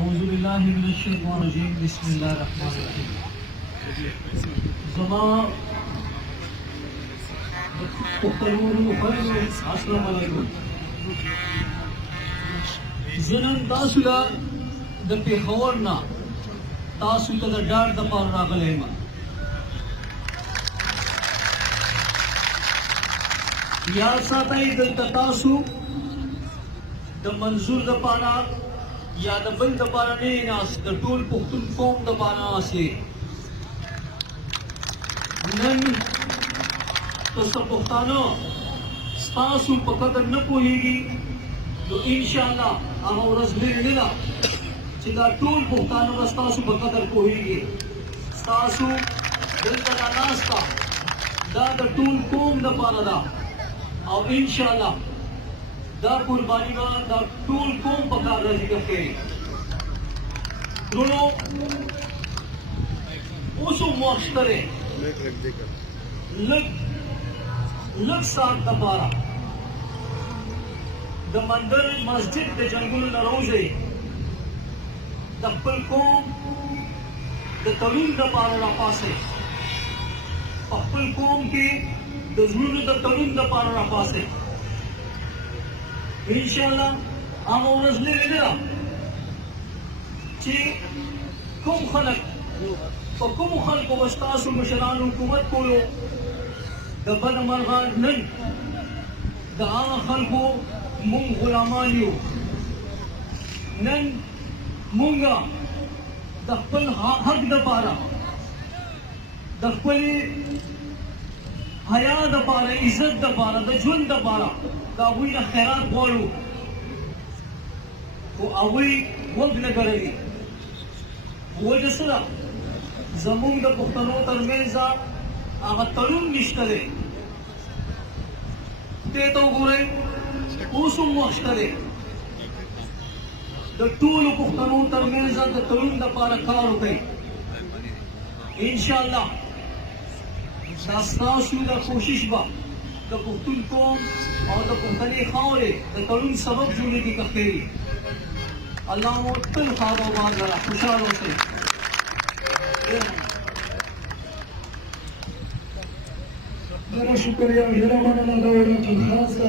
أعوذ بالله من الشيطان الرجيم بسم الله الرحمن الرحيم زما پښتنو خلکو السلام علیکم. زنن تاسو له د پیښور نه تاسو ته د ډاډ دپاره راغلی یم. یاد ساتئ دلته تاسو د منظور دپاره یا د بل دپاره نه یې ناست، د ټول پښتون قوم دپاره ناست یې. نن که څه پښتانه ستاسو په قدر نه پوهېږي نو انشاءالله هغه ورځ لرې نه ده چې دا ټول پښتانه به ستاسو په قدر پوهېږي. ستاسو دلته دا ناسته دا د ټول قوم دپاره ده او انشاءالله دا قرباني به دا ټول قوم په کار راځي که کوي. وروڼو اوس هم وخت شته دی، لږ ساعت دپاره د مندر مسجد د جنګونو نه راوځئ، د خپل قوم د تړون دپاره راپاڅئ، په خپل قوم کې د زړونو د تړون دپاره راپاڅئ. انشاءالله هغه ورځ لرې نه ده چې کوم خلک په کومو خلکو به ستاسو مشرانو حکومت کولو د بده مرغه نن د هغه خلکو مونږ غلامان یو. نن مونږه د خپل حق دپاره د خپلې حیا دپاره عزت دپاره د ژوند دپاره د هغوی نه خیرات غواړو، خو هغوی غوږ نه ګروي. وجه څه ده؟ زموږ د پښتنو ترمنځ هغه تړون نشته دی. دې ته وګورئ اوس هم وخت شته دی د ټولو پښتنو ترمنځ د تړون دپاره کار وکړئ. انشاءالله دا ستاسو د کوشش به د پښتون قوم او د پښتنې خاورې د تړون سبب جوړېږي که خیري. الله مو تل ښاد او باد لره، خوشحال اوسئ. ډېره شکریه، ډېره مننه. دا وړاندې خاصه